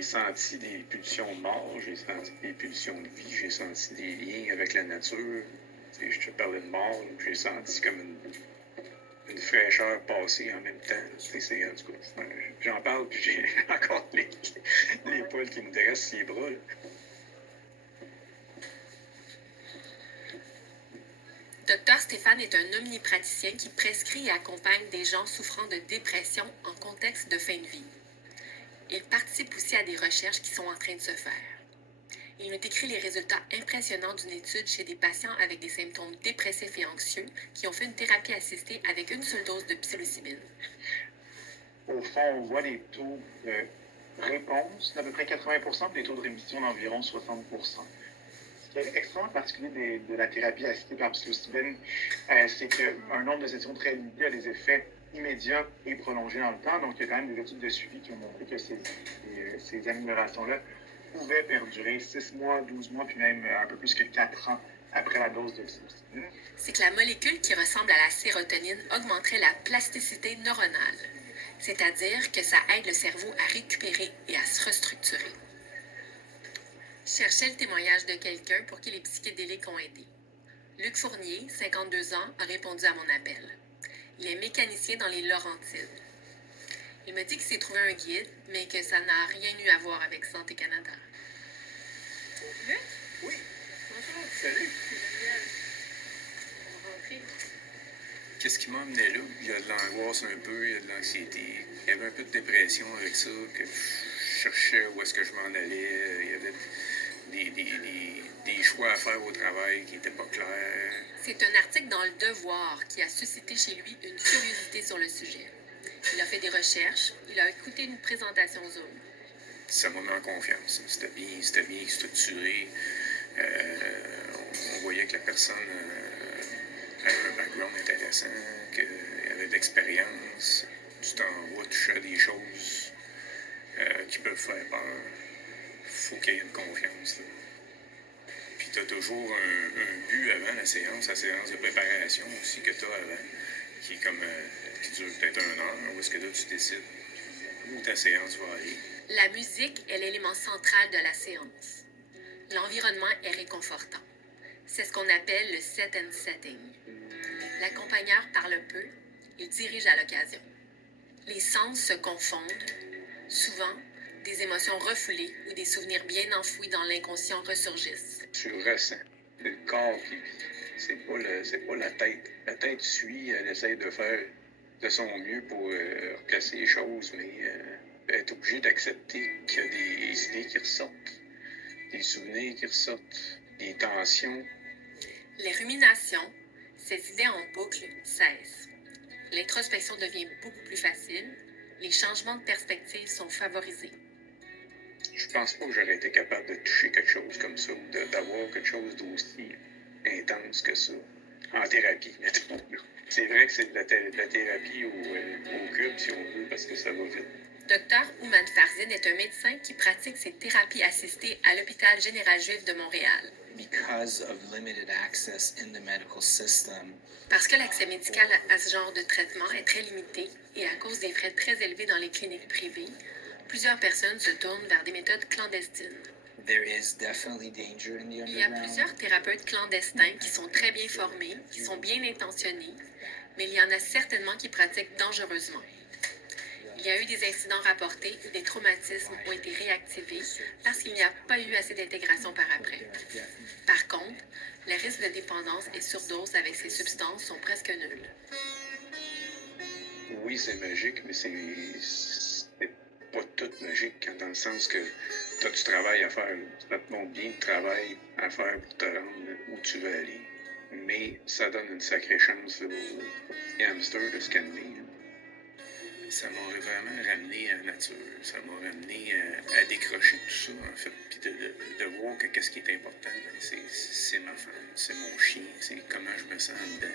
j'ai senti des pulsions de mort, j'ai senti des pulsions de vie, j'ai senti des liens avec la nature. Je te parlais de mort, j'ai senti comme une fraîcheur passer en même temps. En tout cas, j'en parle, puis j'ai encore les poils qui me dressent sur les bras. Là. Dr Stéphane est un omnipraticien qui prescrit et accompagne des gens souffrant de dépression en contexte de fin de vie. Il participe aussi à des recherches qui sont en train de se faire. Il nous décrit les résultats impressionnants d'une étude chez des patients avec des symptômes dépressifs et anxieux qui ont fait une thérapie assistée avec une seule dose de psilocybine. Au fond, on voit des taux de réponse d'à peu près 80%, des taux de rémission d'environ 60%. Ce qui est extrêmement particulier de la thérapie assistée par psilocybine, c'est qu'un nombre de sessions très limité a des effets immédiats et prolongés dans le temps. Donc, il y a quand même des études de suivi qui ont montré que ces améliorations-là pouvaient perdurer 6 mois, 12 mois, puis même un peu plus que 4 ans après la dose de psilocybine. C'est que la molécule qui ressemble à la sérotonine augmenterait la plasticité neuronale, c'est-à-dire que ça aide le cerveau à récupérer et à se restructurer. Je cherchais le témoignage de quelqu'un pour qui les psychédéliques ont aidé. Luc Fournier, 52 ans, a répondu à mon appel. Il est mécanicien dans les Laurentides. Il m'a dit qu'il s'est trouvé un guide, mais que ça n'a rien eu à voir avec Santé Canada. Oui. Bonjour. Salut. Qu'est-ce qui m'a amené là? Il y a de l'angoisse un peu, il y a de l'anxiété. Il y avait un peu de dépression avec ça, que je cherchais où est-ce que je m'en allais. Il y avait des choix à faire au travail qui n'étaient pas clairs. C'est un article dans Le Devoir qui a suscité chez lui une curiosité sur le sujet. Il a fait des recherches, il a écouté une présentation Zoom. Ça m'a mis en confiance. C'était bien structuré. On voyait que la personne avait un background intéressant, qu'elle avait de l'expérience. Tu t'en vas toucher à des choses qui peuvent faire peur. Faut qu'il y ait une confiance. Là. Puis tu as toujours un but avant la séance de préparation aussi que tu as avant, qui est comme qui dure peut-être 1 heure, où est-ce que là tu décides où ta séance va aller. La musique est l'élément central de la séance. L'environnement est réconfortant. C'est ce qu'on appelle le set and setting. L'accompagneur parle peu, il dirige à l'occasion. Les sens se confondent. Souvent, des émotions refoulées ou des souvenirs bien enfouis dans l'inconscient ressurgissent. Tu ressens. C'est le corps qui... C'est pas la tête. La tête suit, elle essaie de faire de son mieux pour replacer les choses, mais elle est obligée d'accepter qu'il y a des idées qui ressortent, des souvenirs qui ressortent, des tensions. Les ruminations, ces idées en boucle, cessent. L'introspection devient beaucoup plus facile. Les changements de perspective sont favorisés. Je pense pas que j'aurais été capable de toucher quelque chose comme ça, d'avoir quelque chose d'aussi intense que ça, en thérapie, mettons. C'est vrai que c'est de la thérapie au cube, si on veut, parce que ça va vite. Dr Ouman Farzine est un médecin qui pratique ses thérapies assistées à l'Hôpital général juif de Montréal. Parce que l'accès médical à ce genre de traitement est très limité et à cause des frais très élevés dans les cliniques privées, plusieurs personnes se tournent vers des méthodes clandestines. Il y a plusieurs thérapeutes clandestins qui sont très bien formés, qui sont bien intentionnés, mais il y en a certainement qui pratiquent dangereusement. Il y a eu des incidents rapportés où des traumatismes ont été réactivés parce qu'il n'y a pas eu assez d'intégration par après. Par contre, les risques de dépendance et surdose avec ces substances sont presque nuls. Oui, c'est magique, mais c'est pas tout magique, dans le sens que tu as du travail à faire. Tu te montres bien de travail à faire pour te rendre où tu veux aller. Mais ça donne une sacrée chance aux hamsters de se calmer. Ça m'a vraiment ramené à la nature. Ça m'a ramené à décrocher tout ça, en fait. Puis de voir que qu'est-ce qui est important, c'est ma femme, c'est mon chien, c'est comment je me sens dedans.